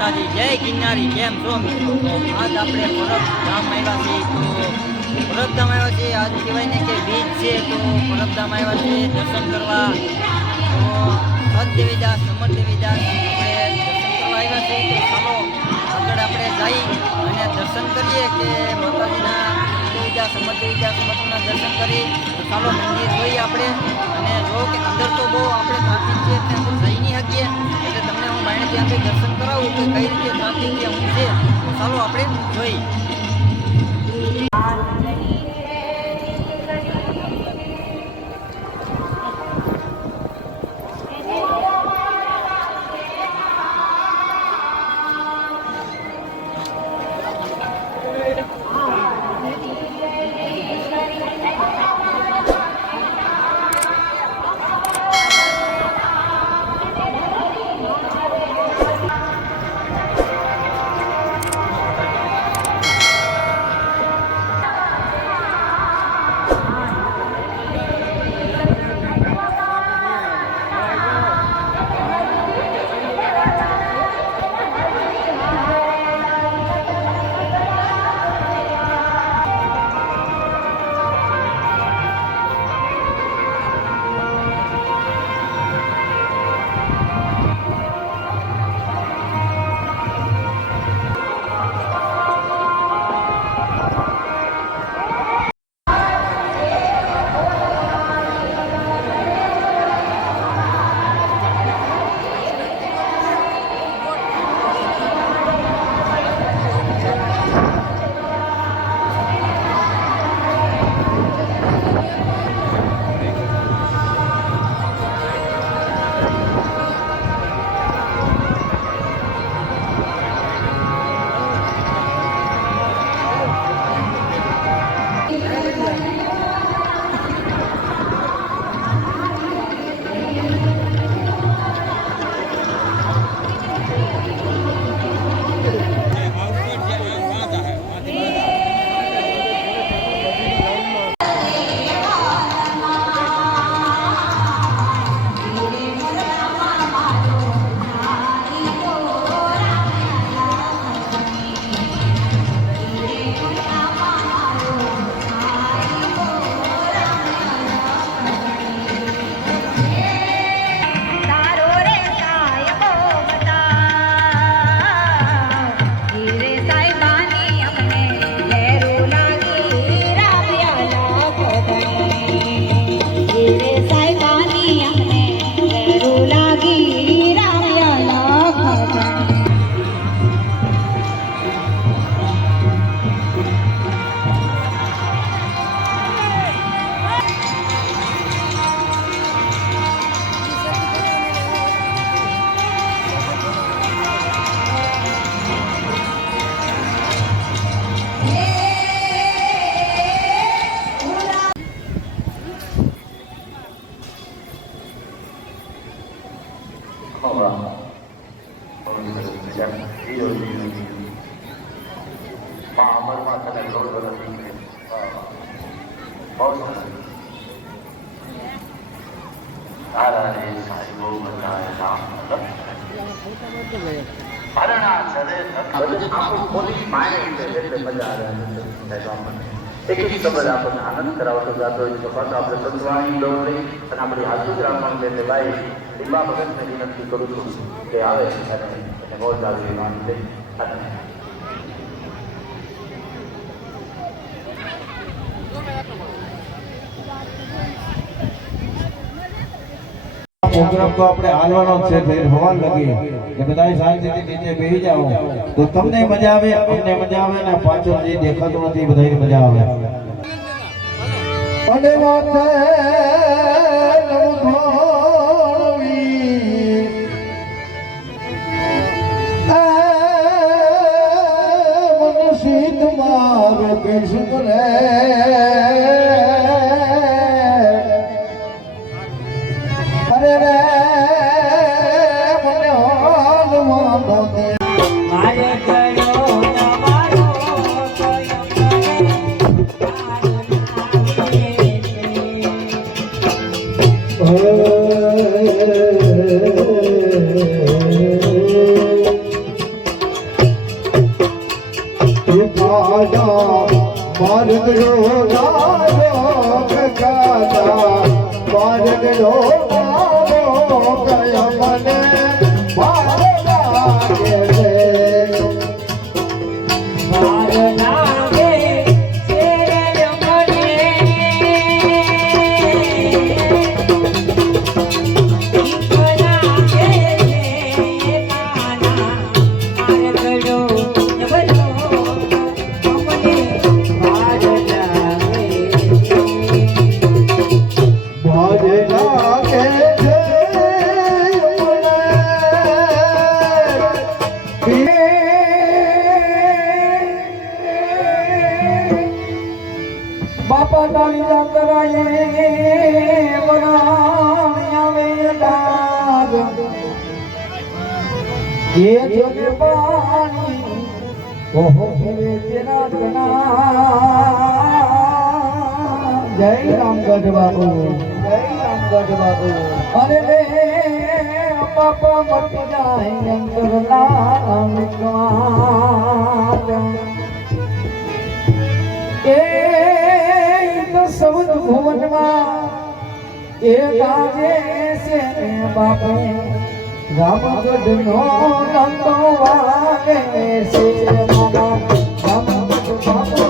માતાજી. જય ગિરનારી કેમ છો મિત્રો? આજ આપણે પરબધામ આવ્યા છીએ. તો પરબધામ આવ્યા છીએ. આજ કહેવાય ને કે બીજ છે. તો પરબધામ આવ્યા છે દર્શન કરવા. તો સત દેવીદાસ સમર દેવીદાસ આપણે દર્શન કરવા આવ્યા છીએ. તો ચાલો, આગળ આપણે જઈ અને દર્શન કરીએ કે માતાજીના દેવીદાસ સમર દેવીદાસ મઠના દર્શન કરી. ચાલો મંદિર જોઈએ આપણે. અને જો કે અંદર તો બહુ આપણે કઈ રીતે ટ્રાફિક કે હું છે. ચાલો આપણે જોઈ Yeah. બધું આખું ખોલી માય એટલે મજા આવે એક એક શબ્દ આપણને આનંદ કરાવતો જાતો હોય તો પાછા આપણે સંતવાણી દોડી અને આપણી હાથું જ રાખવાનું એટલે ભાઈ દીપા ભગતને વિનંતી કરું છું કે આવે અને બહુ જ આવી માન છે અને પ્રોગ્રામ તો આપણે હાલવાનો છે હોવા લગી. કે બધાય શાંતિથી નીચે બેસી જાઓ. તો તમને મજા આવે અમને મજા આવે ને પાછળ જે દેખાતું નથી બધાને મજા આવે. અને માથે કૃષ્ણ মমতে રામગઢ બાબુ જય રામગઢ બાબુ અરે રે બાપા મટી જાય અંતરના નિકવાટ એ તો સૌદ ભુવનમાં, એ ગાજે છે બાપે. રામગઢ નો નંદો વાગે છે મામા રામગઢ બાપુ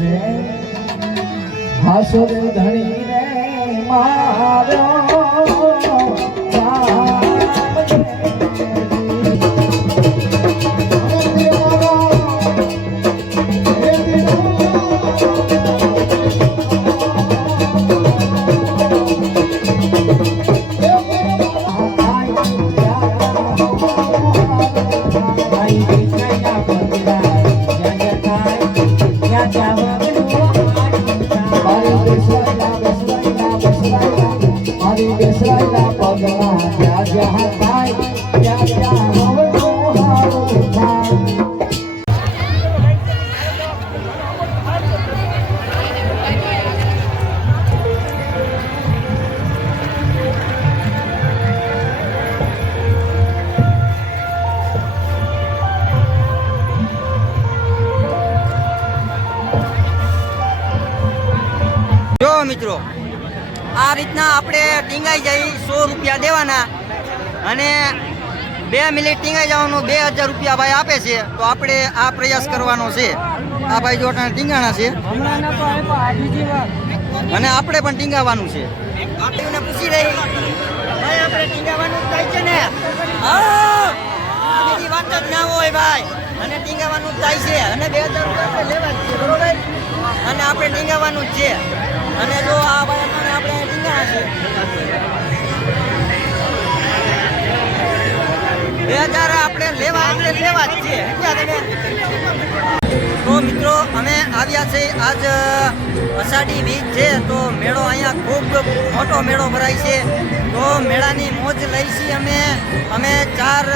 રે ધણી રે મારી જો મિત્રો આ રીતના આપણે ટીંગાઈ જઈ સો રૂપિયા દેવાના અને બે મિનિટ ટીંગાઈ જવાનું બે હજાર રૂપિયા ભાઈ આપે છે તો આપણે આ પ્રયાસ કરવાનો છે. આ ભાઈ જો ટીંગાણા છે. અને આપણે પણ ટીંગાવાનું છે. ભાઈઓને પૂછી રહી. ભાઈ આપણે ટીંગાવાનું જ થાય છે ને? બીજી વાત જ ના હોય ભાઈ. અને ટીંગાવાનું જ થાય છે. અને બે હજાર રૂપિયા આપણે લેવા જ છે બરોબર? અને આપણે ટીંગાવાનું જ છે. અને જો આ ભાઈ આપણે ટીંગાણા છે. બે હજાર આપણે લેવા આપણે લેવા જ છે સમજ્યા તો મિત્રો, અમે આવ્યા છે આજ અષાઢી બીજ છે, તો મેળો અહીંયા ખૂબ મોટો મેળો ભરાય છે. તો મેળાની મોજ લઈ છીએ અમે. અમે ચાર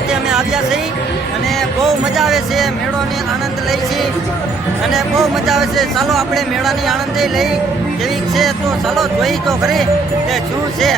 સાથે અમે આવ્યા છીએ અને બહુ મજા આવે છે, મેળોની આનંદ લઈ છીએ. અને બહુ મજા આવે છે, ચાલો આપણે મેળાની આનંદ લઈ. જેવી છે તો ચાલો જોઈ તો ખરી કે શું છે.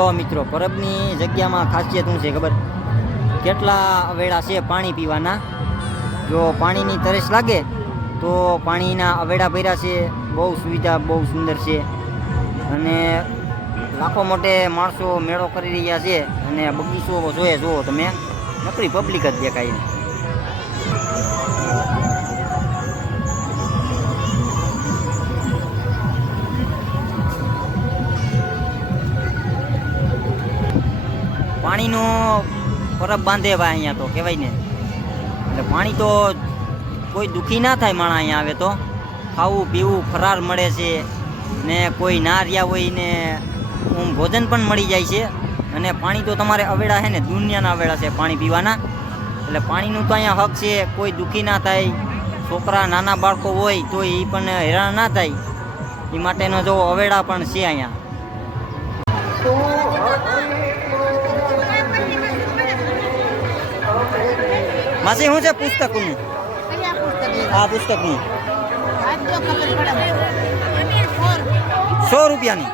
જો મિત્રો, પરબની જગ્યામાં ખાસિયત શું છે ખબર? કેટલા અવેડા છે પાણી પીવાના? જો પાણીની તરસ લાગે, તો પાણીના અવેડા ભર્યા છે, બહુ સુવિધા, બહુ સુંદર છે. અને લાખો મોટે માણસો મેળો કરી રહ્યા છે, અને બગીચો જોઈએ જુઓ તમે, નકરી પબ્લિક જ દેખાય પાણીનો પરબ બાંધે ભાઈ અહીંયા તો, કહેવાય ને. એટલે પાણી તો કોઈ દુઃખી ના થાય માણા અહીંયા આવે તો. ખાવું, પીવું, ફરાર મળે છે ને કોઈ ના રહ્યા હોય ને ઊંઘ ભોજન પણ મળી જાય છે. અને પાણી તો તમારે અવેડા છે ને, દુનિયાના અવેડા છે પાણી પીવાના. એટલે પાણીનું તો અહીંયા હક છે, કોઈ દુઃખી ના થાય. છોકરા, નાના બાળકો હોય તો એ પણ હેરાન ના થાય. એ માટેનો જો અવેડા પણ છે અહીંયા. માસી શું છે પુસ્તકનું કયા પુસ્તક આ પુસ્તકનું આજ તો ખબર પડે ફોર સો રૂપિયાની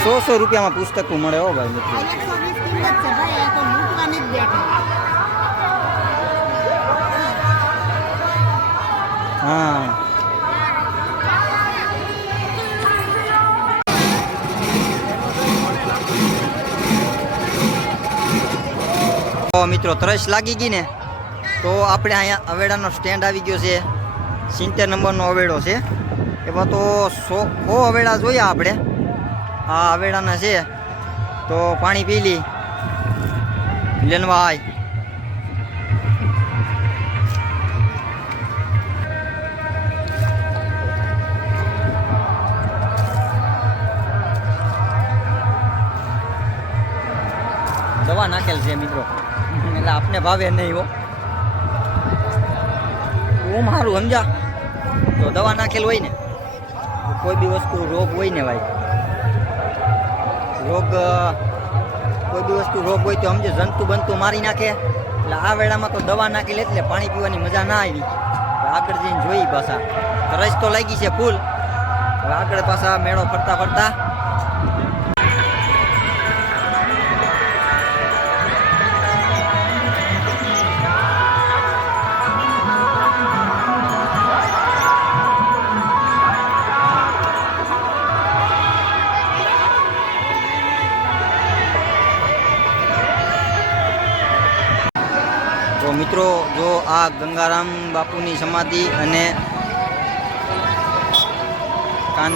સો સો રૂપિયામાં પુસ્તકો મળે હો ભાઈ મિત્રો એકસો વીસ કિંમત છે ભાઈ આ તો લૂંટવાની જ બેઠા હા મિત્રો તરસ લાગી ગઈ ને, તો આપણે અહીંયા અવેડાનો સ્ટેન્ડ આવી ગયો છે. સિત્તેર નંબરનો અવેડો છે. એમાં તો સો સો અવેડા જોયા આપણે. આ અવેડાના છે. તો પાણી પી લી. આય દવા નાખેલ છે મિત્રો. એટલે આપને ભાવે નહીં હો. હું મારું, સમજા? તો દવા નાખેલ હોય ને કોઈ બી વસ્તુ રોગ હોય ને ભાઈ. રોગ કોઈ બી વસ્તુ રોગ હોય તો સમજે, જંતુ બંતુ મારી નાખે. એટલે આ વેળામાં તો દવા નાખી લે એટલે પાણી પીવાની મજા ના આવી. આગળ જઈને જોઈ પાછા. તરસ તો લાગી છે ફૂલ. આગળ પાછા મેળો ફરતા ફરતા આ ગંગારામ બાપુની સમાધિ અને કાન